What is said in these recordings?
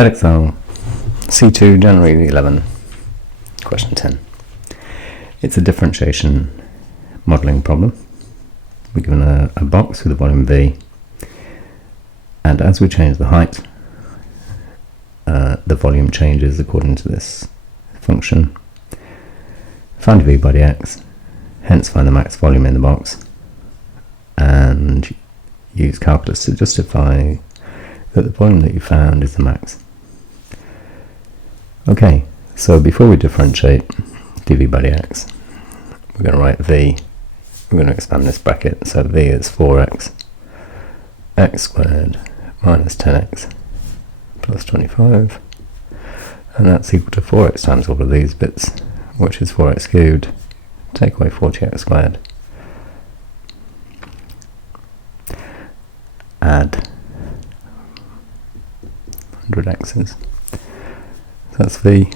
Edexcel C2 January 11, question 10. It's a differentiation modelling problem. We're given a box with a volume V, and as we change the height, the volume changes according to this function. Find V by dx, hence find the max volume in the box, and use calculus to justify that the volume that you found is the max. Okay, so before we differentiate dV by dx, we're going to write V. We're going to expand this bracket, so V is 4x x squared minus 10x plus 25, and that's equal to 4x times all of these bits, which is 4x cubed, take away 40x squared, add 100 x's. So that's V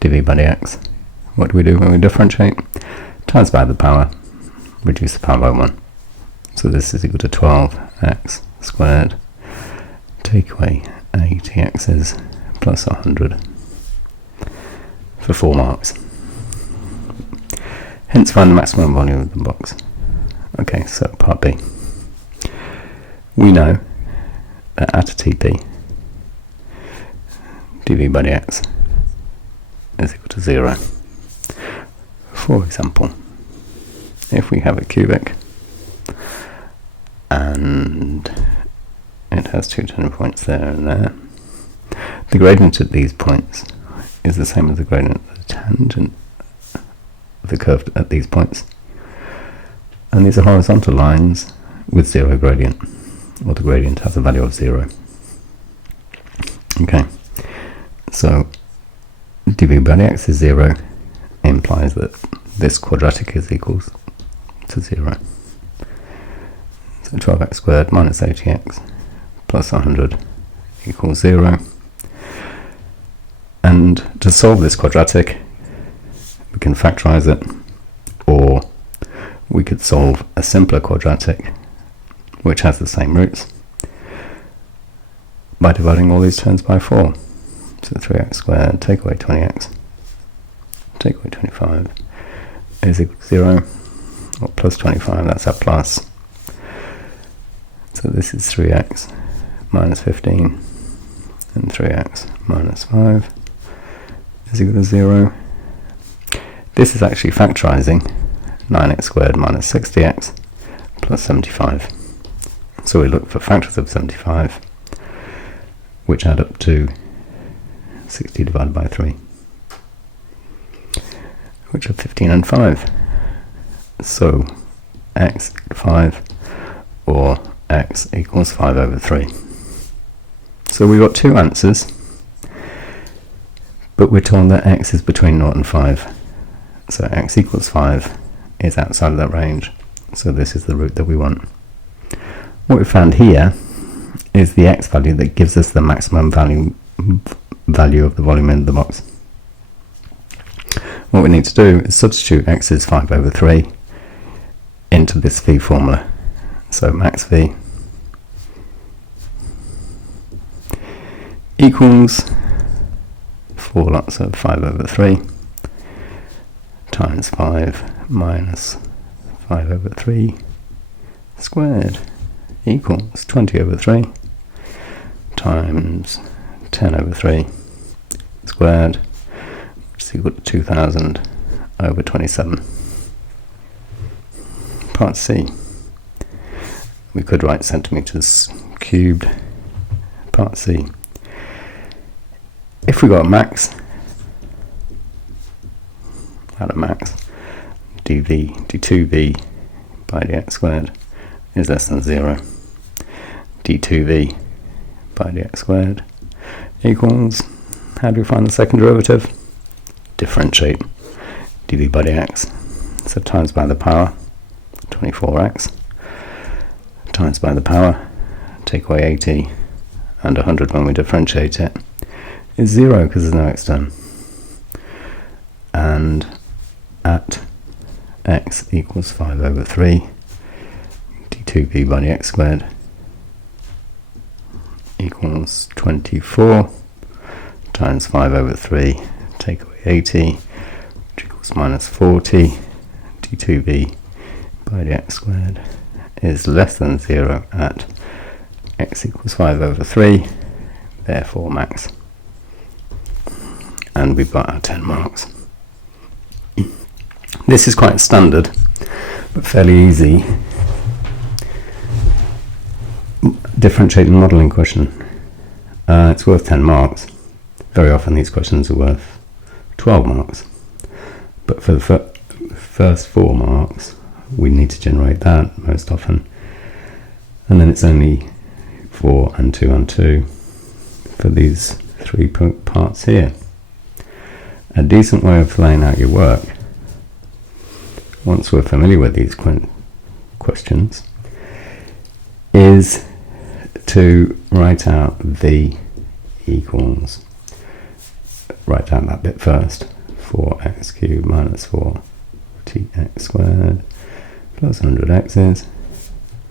dV by dx. What do we do when we differentiate? Times by the power, reduce the power by 1. So this is equal to 12x squared, take away 80x's plus 100 for 4 marks. Hence find the maximum volume of the box. Okay, so part B. We know that at a TP, dV by dx is equal to 0. For example, if we have a cubic and it has two turning points there and there, the gradient at these points is the same as the gradient of the tangent of the curve at these points, and these are horizontal lines with 0 gradient, or the gradient has a value of 0. Okay, so dV by dx is 0, implies that this quadratic is equal to 0. So 12x squared minus 80x plus 100 equals 0. And to solve this quadratic, we can factorize it, or we could solve a simpler quadratic which has the same roots by dividing all these terms by 4. So 3x squared, take away 20x, take away 25 is equal to 0, or plus 25, that's our plus. So this is 3x minus 15, and 3x minus 5 is equal to 0. This is actually factorizing 9x squared minus 60x plus 75. So we look for factors of 75, which add up to 60 divided by 3, which are 15 and 5. So x 5, or x equals 5 over 3. So we've got two answers, but we're told that x is between 0 and 5. So x equals 5 is outside of that range, so this is the root that we want. What we found here is the x value that gives us the maximum value of the volume in the box. What we need to do is substitute x is 5 over 3 into this V formula. So max V equals 4 lots of 5 over 3 times 5 minus 5 over 3 squared equals 20 over 3 times 10 over 3 squared, which is equal to 2000 over 27. Part C. We could write centimeters cubed. Part C. If we got a max, at a max, d2v by dx squared is less than 0. d2v by dx squared equals, how do we find the second derivative? Differentiate dv by dx. So times by the power, 24x, times by the power, take away 80, and 100 when we differentiate it, is 0 because there's no x term. And at x equals 5 over 3, d2v by dx squared equals 24 times 5 over 3, take away 80, which equals minus 40. d2b by dx squared is less than 0 at x equals 5 over 3, therefore max. And we've got our 10 marks. This is quite standard, but fairly easy differentiating modelling question. It's worth 10 marks. Very often these questions are worth 12 marks. But for the first 4 marks, we need to generate that most often. And then it's only 4 and 2 and 2 for these 3 parts here. A decent way of laying out your work, once we're familiar with these questions, is to write out v equals, write out that bit first, 4x cubed minus 4tx squared plus 100x's,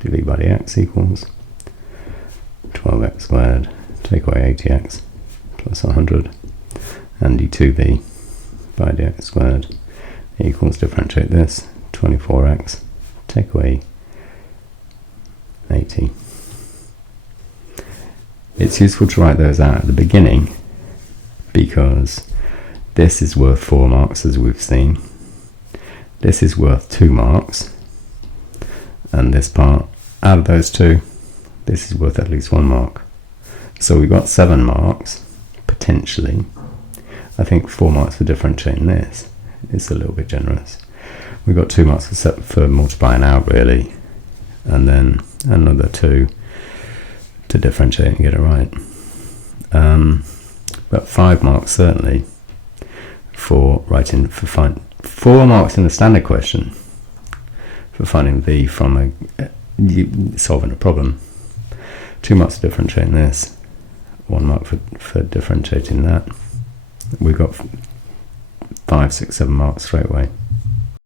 dv by dx equals 12x squared, take away 80x plus 100, and d2b by dx squared equals, differentiate this, 24x, take away 80. It's useful to write those out at the beginning because this is worth 4 marks, as we've seen. This is worth 2 marks, and this part, out of those 2, this is worth at least 1 mark. So we've got 7 marks, potentially. I think 4 marks for differentiating this is a little bit generous. We've got 2 marks for multiplying out, really, and then another 2 to differentiate and get it right. But 5 marks certainly for writing, 4 marks in a standard question for finding v from solving a problem. 2 marks for differentiating this, 1 mark for differentiating that. We've got 5, 6, 7 marks straight away.